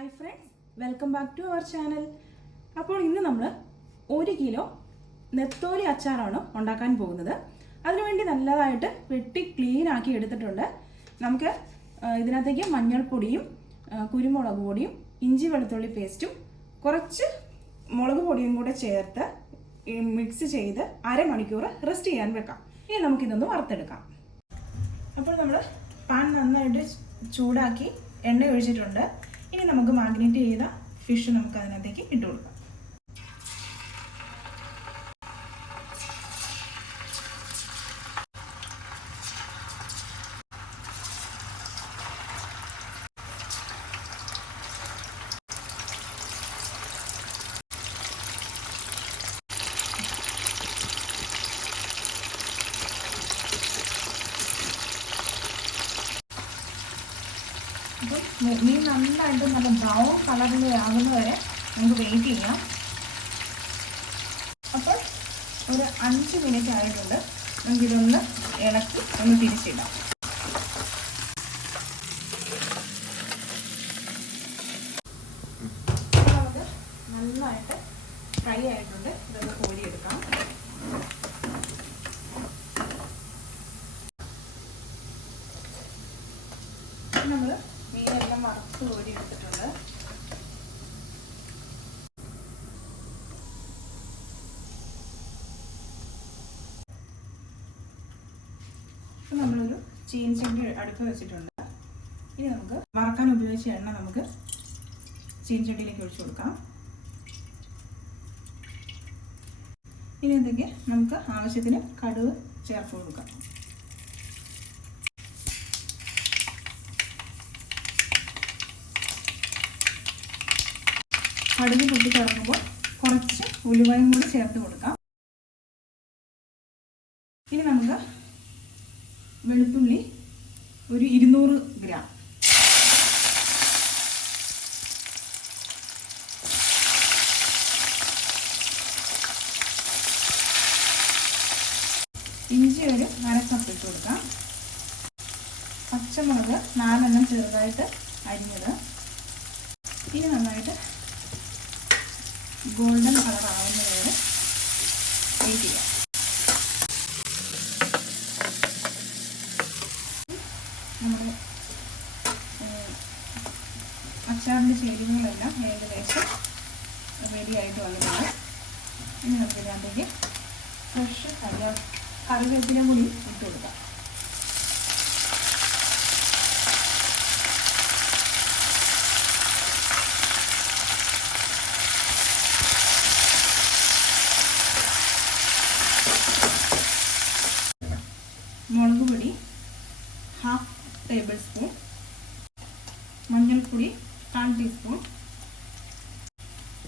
Hi friends welcome back to our channel അപ്പോൾ ഇന്ന് നമ്മൾ ഒരു കിലോ നെത്തോലി അച്ചാറാണ് ഉണ്ടാക്കാൻ പോകുന്നത്. അതിനുവേണ്ടി നല്ലതായിട്ട് വെട്ടി ക്ലീൻ ആക്കി എടുത്തിട്ടുണ്ട്. നമുക്ക് ഇതിനകത്തേക്ക് മഞ്ഞൾപ്പൊടിയും കുരുമുളക് പൊടിയും ഇഞ്ചി വെളുത്തുള്ളി പേസ്റ്റും കുറച്ച് മുളക് പൊടിയും കൂടെ ചേർത്ത് മിക്സ് ചെയ്ത് അരമണിക്കൂർ റെസ്റ്റ് ചെയ്യാൻ വെക്കാം. ഇനി നമുക്കിതൊന്ന് വറുത്തെടുക്കാം. അപ്പോൾ നമ്മൾ പാൻ നന്നായിട്ട് ചൂടാക്കി എണ്ണ ഒഴിച്ചിട്ടുണ്ട്. ഇനി നമുക്ക് മാഗ്നേറ്റ് ചെയ്ത ഫിഷ് നമുക്ക് അതിനകത്തേക്ക് ഇട്ട് കൊടുക്കാം മീൻ നന്നായിട്ട് നല്ല ബ്രൗൺ കളറിൽ ആകുന്ന വരെ നമുക്ക് വെയിറ്റ് ചെയ്യാം. അപ്പോൾ ഒരു അഞ്ച് മിനിറ്റ് ആയിട്ടുണ്ട്. നമുക്കിതൊന്ന് ഇളക്കി ഒന്ന് തിരിച്ചിടാം. നമുക്ക് നന്നായിട്ട് ഫ്രൈ ആയിട്ടുണ്ട്. ഇതൊന്ന് കോരിയെടുക്കാം. നമ്മൾ മീനെല്ലാം വറുത്ത് കോരി എടുത്തിട്ടുണ്ട്. ഇപ്പം നമ്മളൊരു ചീനച്ചട്ടി അടുപ്പ് വെച്ചിട്ടുണ്ട്. ഇനി നമുക്ക് വറക്കാൻ ഉപയോഗിച്ച എണ്ണ നമുക്ക് ചീനച്ചട്ടിയിലേക്ക് ഒഴിച്ചു കൊടുക്കാം. ഇനി എന്തൊക്കെ നമുക്ക് ആവശ്യത്തിന് കടുവ് ചേർത്ത് കൊടുക്കാം. കടുക് പൊട്ടി തുടങ്ങുമ്പോൾ കുറച്ച് ഉലുവയും കൂടി ചേർത്ത് കൊടുക്കാം. ഇനി നമുക്ക് വെളുത്തുള്ളി ഒരു ഇരുന്നൂറ് ഗ്രാം. ഇഞ്ചി ഒരു അര കപ്പ് ഇട്ട് കൊടുക്കാം. പച്ചമുളക് നാലെണ്ണം ചെറുതായിട്ട് അരിഞ്ഞത്. ഇനി നന്നായിട്ട് ഗോൾഡൻ കളർ ആവുന്നത് വരെ വെയിറ്റ് ചെയ്യാം. നമ്മുടെ അച്ചാറിന്റെ ചേരുവകളെല്ലാം ഏകദേശം റെഡി ആയിട്ട് വന്നിട്ടുണ്ട്. ഇനി നമുക്ക് ഇതിനകത്തേക്ക് ഫ്രഷ് കറിവേപ്പില കൂടി ഇട്ട് കൊടുക്കാം മുളക് പൊടി ഹാഫ് ടേബിൾ സ്പൂൺ മഞ്ഞൾപ്പൊടി കാൽ ടീസ്പൂൺ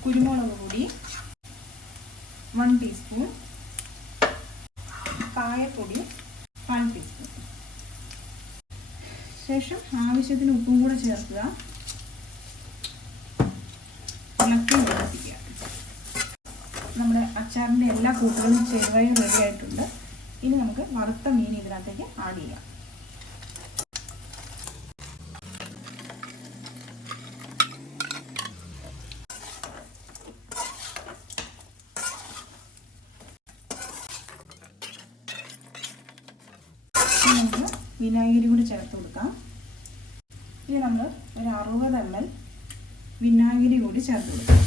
കുരുമുളക് പൊടി വൺ ടീസ്പൂൺ കായപ്പൊടി കാൽ ടീസ്പൂൺ ശേഷം ആവശ്യത്തിന് ഉപ്പും കൂടെ ചേർക്കുക. ഇളക്കി യോജിപ്പിക്കുക. നമ്മുടെ അച്ചാറിന്റെ എല്ലാ കൂട്ടുകളും ചേരുവയും റെഡി ആയിട്ടുണ്ട്. ഇനി നമുക്ക് വറുത്ത മീൻ ഇതിനകത്തേക്ക് ആഡ് ചെയ്യാം. ഇനി നമുക്ക് വിനാഗിരി കൂടി ചേർത്ത് കൊടുക്കാം. ഇനി നമ്മൾ ഒരു അറുപത് എം എൽ വിനാഗിരി കൂടി ചേർത്ത് കൊടുക്കാം.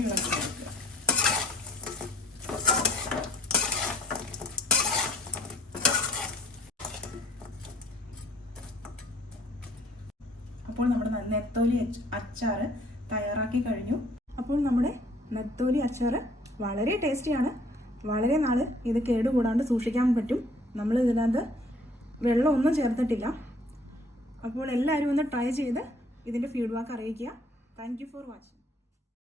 ഇളക്കി കൊടുക്കുക. അപ്പോൾ നമ്മുടെ നെത്തോലി അച്ച് അച്ചാറ് തയ്യാറാക്കി കഴിഞ്ഞു. അപ്പോൾ നമ്മുടെ നെത്തോലി അച്ചാറ് വളരെ ടേസ്റ്റിയാണ്. വളരെ നാൾ ഇത് കേടുകൂടാണ്ട് സൂക്ഷിക്കാൻ പറ്റും. നമ്മൾ ഇതിനകത്ത് വെള്ളമൊന്നും ചേർത്തിട്ടില്ല. അപ്പോൾ എല്ലാവരും ഒന്ന് ട്രൈ ചെയ്ത് ഇതിന്റെ ഫീഡ്ബാക്ക് അറിയിക്കുക. Thank for watching